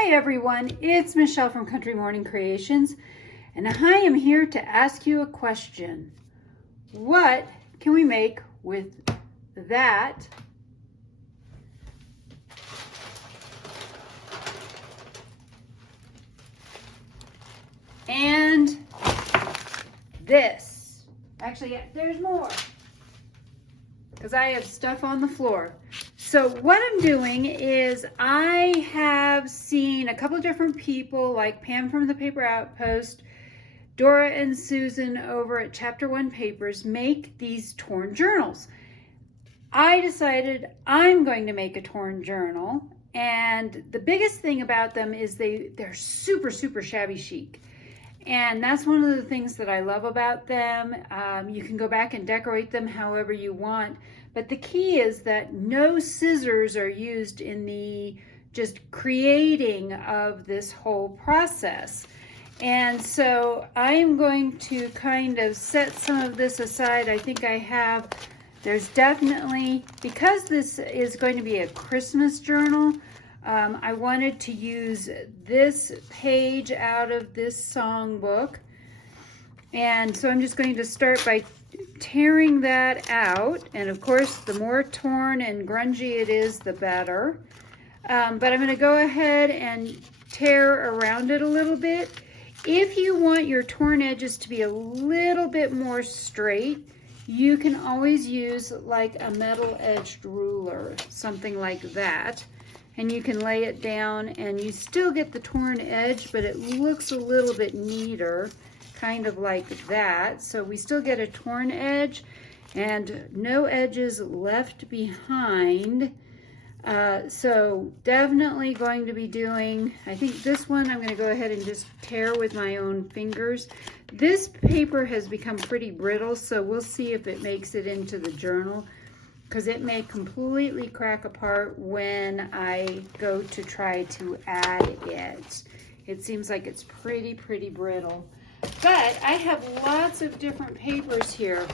Hi everyone, it's Michelle from Country Morning Creations, and I am here to ask you a question. What can we make with that and this? Actually, there's more, because I have stuff on the floor. So what I'm doing is I have seen a couple of different people like Pam from the Paper Outpost, Dora and Susan over at Chapter One Papers make these torn journals. I decided I'm going to make a torn journal, and the biggest thing about them is they're super shabby chic. And that's one of the things that I love about them. You can go back and decorate them however you want. But the key is that no scissors are used in the just creating of this whole process. And so I am going to kind of set some of this aside. I think there's definitely, because this is going to be a Christmas journal, I wanted to use this page out of this songbook. And so I'm just going to start by tearing that out. And of course, the more torn and grungy it is, the better. But I'm going to go ahead and tear around it a little bit. If you want your torn edges to be a little bit more straight, you can always use like a metal edged ruler, something like that. And you can lay it down and you still get the torn edge, but it looks a little bit neater, kind of like that. So we still get a torn edge and no edges left behind. So definitely going to be doing, I think this one I'm going to go ahead and just tear with my own fingers. This paper has become pretty brittle, so we'll see if it makes it into the journal, because it may completely crack apart when I go to try to add it. It seems like it's pretty brittle. But I have lots of different papers here.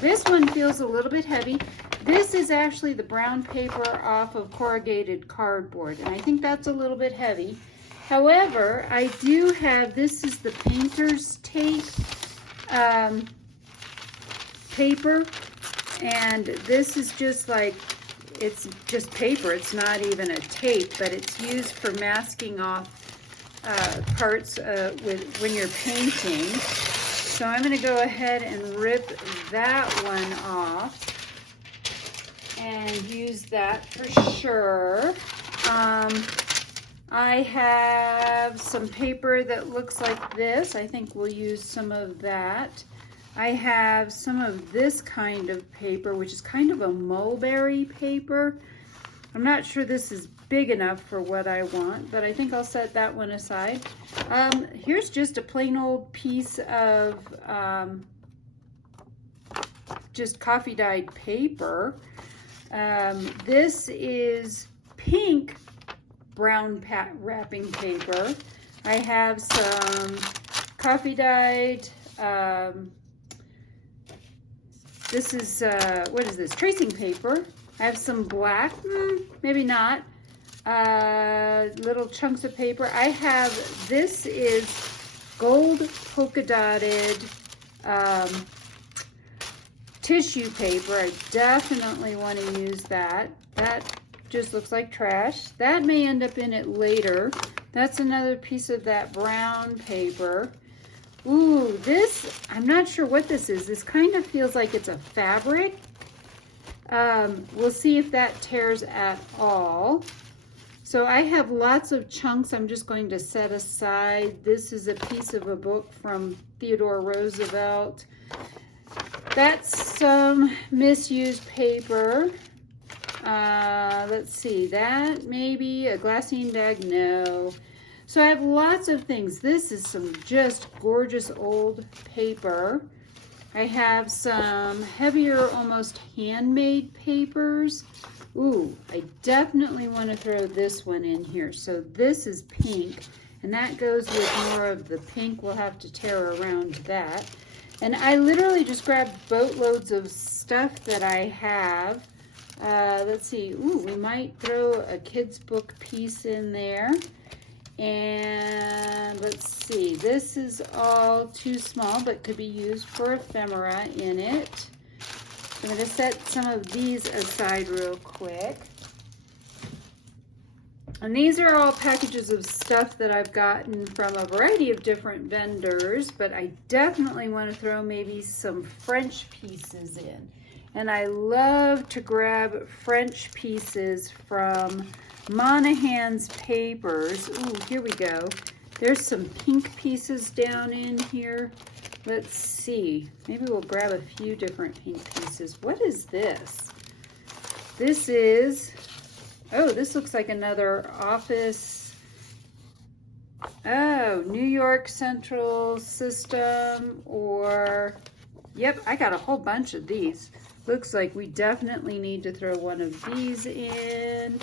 This one feels a little bit heavy. This is actually the brown paper off of corrugated cardboard, and I think that's a little bit heavy. However, I do have, this is the painter's tape paper, and this is just like, it's just paper. It's not even a tape, but it's used for masking off parts when you're painting. So I'm going to go ahead and rip that one off and use that for sure. I have some paper that looks like this. I think we'll use some of that. I have some of this kind of paper, which is kind of a mulberry paper. I'm not sure this is big enough for what I want, but I think I'll set that one aside. Here's just a plain old piece of just coffee dyed paper. This is pink brown wrapping paper. I have some coffee dyed, this is, what is this, tracing paper. I have some black, maybe not, little chunks of paper. I have, this is gold polka dotted tissue paper. I definitely want to use that. That just looks like trash. That may end up in it later. That's another piece of that brown paper. Ooh, this, I'm not sure what this is. This kind of feels like it's a fabric. We'll see if that tears at all. So I have lots of chunks I'm just going to set aside. This is a piece of a book from Theodore Roosevelt. That's some misused paper. Let's see, that maybe a glassine bag, no. So I have lots of things. This is some just gorgeous old paper. I have some heavier, almost handmade papers. Ooh, I definitely want to throw this one in here. So this is pink, and that goes with more of the pink. We'll have to tear around that. And I literally just grabbed boatloads of stuff that I have. Let's see. Ooh, we might throw a kid's book piece in there. And let's see. This is all too small, but could be used for ephemera in it. I'm going to set some of these aside real quick. And these are all packages of stuff that I've gotten from a variety of different vendors, but I definitely want to throw maybe some French pieces in. And I love to grab French pieces from Monahan's Papers. Ooh, here we go. There's some pink pieces down in here. Let's see. Maybe we'll grab a few different pink pieces. What is this? This is... Oh, this looks like another office. Oh, New York Central System, or, yep, I got a whole bunch of these. Looks like we definitely need to throw one of these in.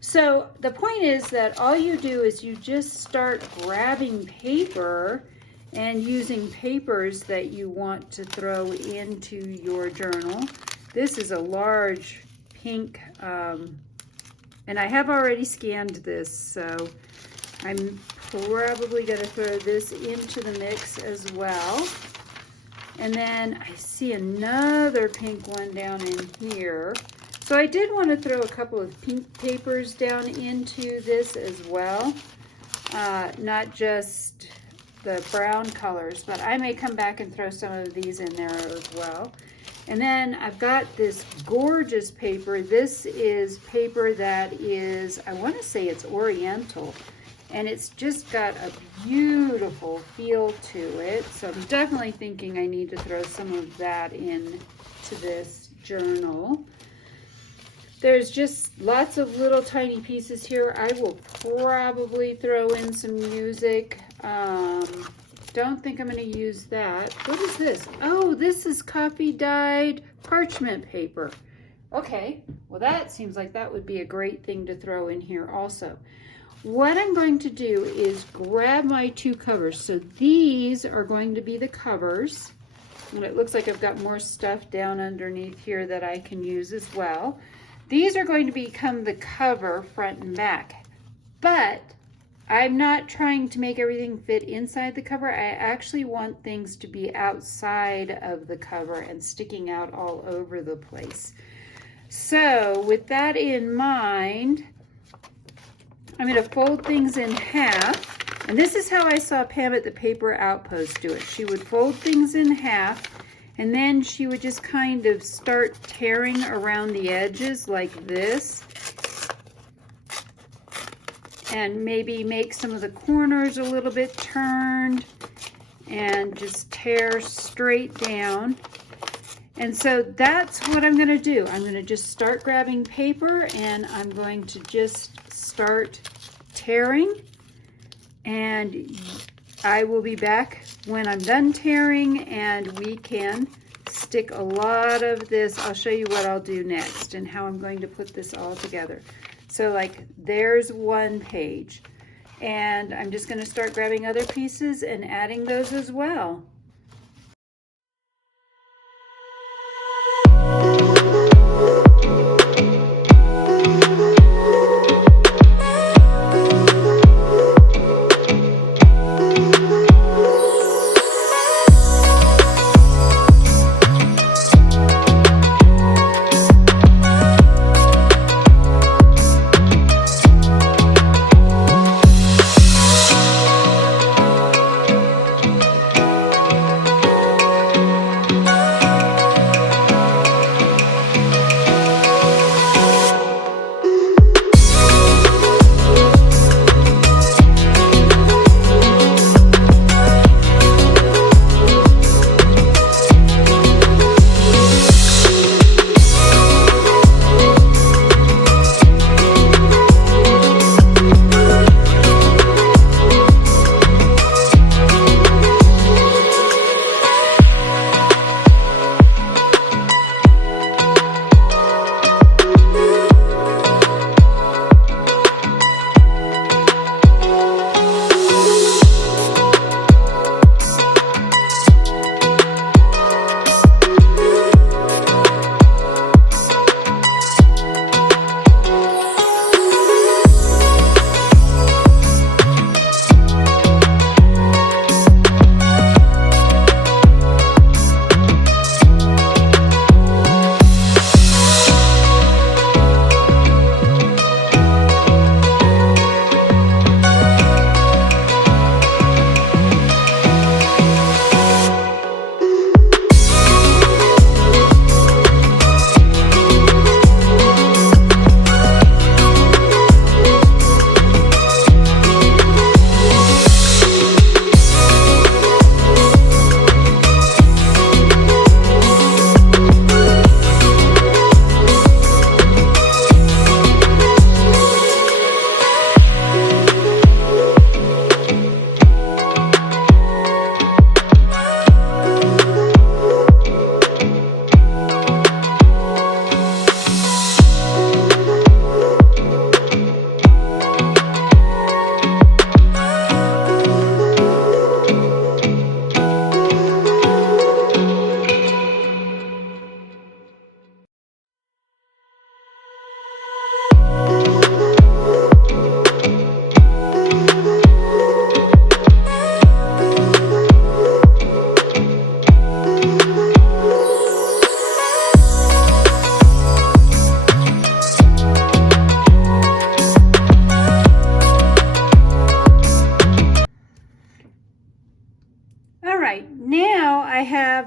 So the point is that all you do is you just start grabbing paper and using papers that you want to throw into your journal. This is a large pink, and I have already scanned this, so I'm probably going to throw this into the mix as well. And then I see another pink one down in here. So I did want to throw a couple of pink papers down into this as well. Not just the brown colors, but I may come back and throw some of these in there as well. And then I've got this gorgeous paper. This is paper that is, I want to say it's Oriental, and it's just got a beautiful feel to it. So I'm definitely thinking I need to throw some of that in to this journal. There's just lots of little tiny pieces here. I will probably throw in some music. Don't think I'm going to use that. What is this? Oh, this is coffee dyed parchment paper. Okay, well that seems like that would be a great thing to throw in here also. What I'm going to do is grab my two covers. So these are going to be the covers. And it looks like I've got more stuff down underneath here that I can use as well. These are going to become the cover front and back. But I'm not trying to make everything fit inside the cover. I actually want things to be outside of the cover and sticking out all over the place. So with that in mind, I'm going to fold things in half. And this is how I saw Pam at the Paper Outpost do it. She would fold things in half, and then she would just kind of start tearing around the edges like this. And maybe make some of the corners a little bit turned and just tear straight down. And so that's what I'm going to do. I'm going to just start grabbing paper and I'm going to just start tearing. And I will be back when I'm done tearing and we can stick a lot of this. I'll show you what I'll do next and how I'm going to put this all together. So like there's one page and I'm just going to start grabbing other pieces and adding those as well.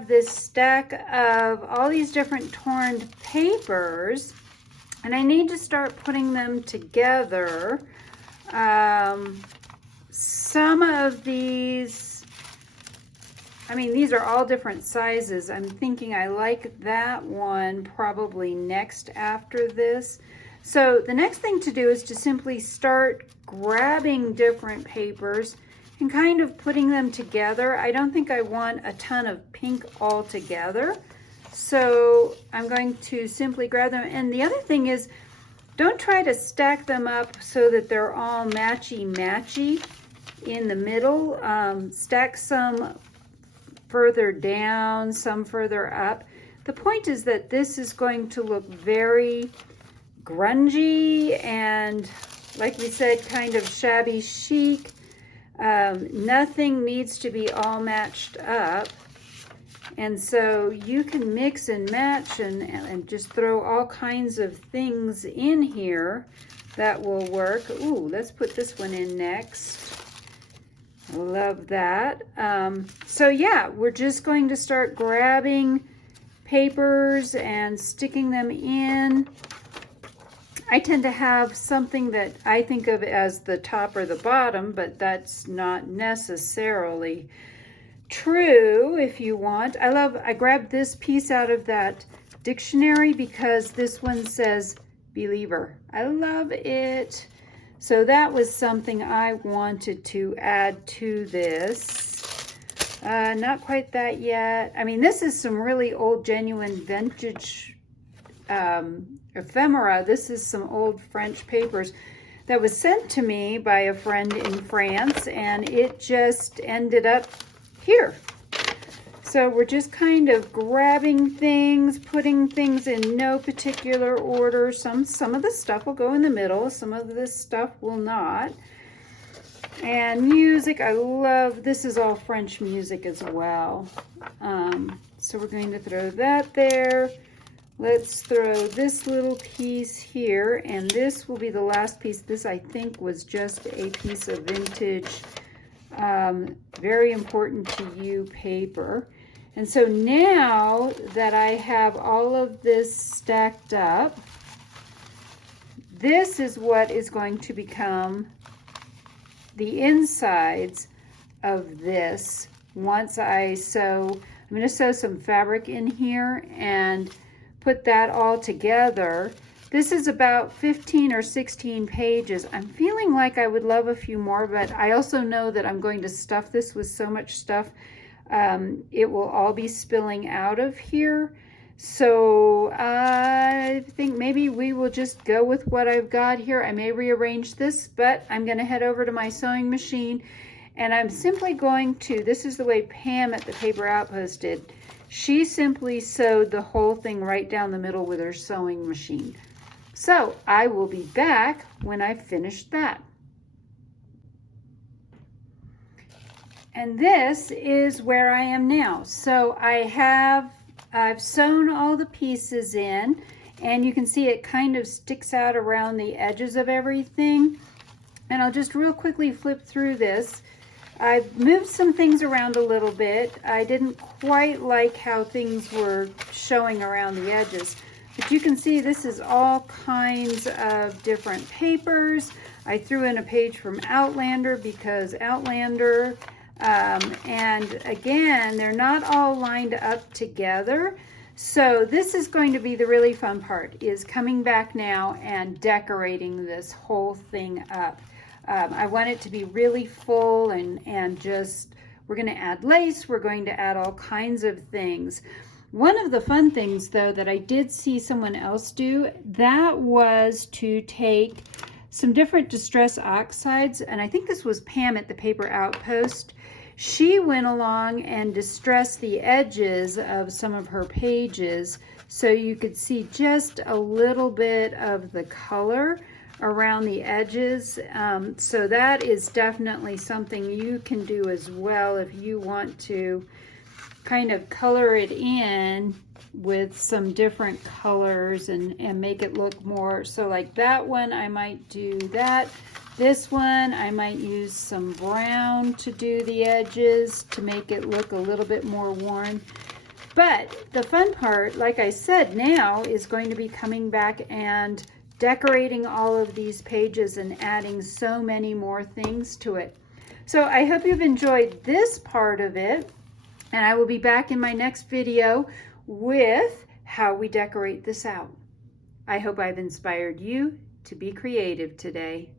have this stack of all these different torn papers, and I need to start putting them together. Some of these, I mean, these are all different sizes. I'm thinking I like that one probably next after this. So the next thing to do is to simply start grabbing different papers and kind of putting them together. I don't think I want a ton of pink all together. So I'm going to simply grab them. And the other thing is, don't try to stack them up so that they're all matchy-matchy in the middle. Stack some further down, some further up. The point is that this is going to look very grungy and, like we said, kind of shabby chic. Nothing needs to be all matched up. And so you can mix and match and just throw all kinds of things in here that will work. Ooh, let's put this one in next. Love that. So yeah, we're just going to start grabbing papers and sticking them in. I tend to have something that I think of as the top or the bottom, but that's not necessarily true if you want. I grabbed this piece out of that dictionary because this one says believer. I love it. So that was something I wanted to add to this. Not quite that yet. I mean, this is some really old, genuine vintage ephemera. This is some old French papers that was sent to me by a friend in France, and it just ended up here. So we're just kind of grabbing things, putting things in no particular order. Some of the stuff will go in the middle, some of this stuff will not. And music, I love, this is all French music as well. So we're going to throw that there. Let's throw this little piece here, and this will be the last piece. This, I think, was just a piece of vintage, very important to you paper. And so now that I have all of this stacked up, this is what is going to become the insides of this. Once I sew, I'm going to sew some fabric in here and put that all together. This is about 15 or 16 pages. I'm feeling like I would love a few more, but I also know that I'm going to stuff this with so much stuff. It will all be spilling out of here. So I think maybe we will just go with what I've got here. I may rearrange this, but I'm going to head over to my sewing machine, and I'm simply going to, this is the way Pam at the Paper Outpost did. She simply sewed the whole thing right down the middle with her sewing machine. So I will be back when I've finished that. And this is where I am now. So I've sewn all the pieces in, and you can see it kind of sticks out around the edges of everything. And I'll just real quickly flip through this. I've moved some things around a little bit. I didn't quite like how things were showing around the edges. But you can see this is all kinds of different papers. I threw in a page from Outlander because Outlander, and again, they're not all lined up together. So this is going to be the really fun part, is coming back now and decorating this whole thing up. I want it to be really full and just, we're going to add lace, we're going to add all kinds of things. One of the fun things, though, that I did see someone else do, that was to take some different Distress Oxides, and I think this was Pam at the Paper Outpost. She went along and distressed the edges of some of her pages so you could see just a little bit of the color around the edges. So that is definitely something you can do as well if you want to kind of color it in with some different colors and make it look more. So like that one, I might do that. This one, I might use some brown to do the edges to make it look a little bit more worn. But the fun part, like I said, now is going to be coming back and decorating all of these pages and adding so many more things to it. So I hope you've enjoyed this part of it, and I will be back in my next video with how we decorate this out. I hope I've inspired you to be creative today.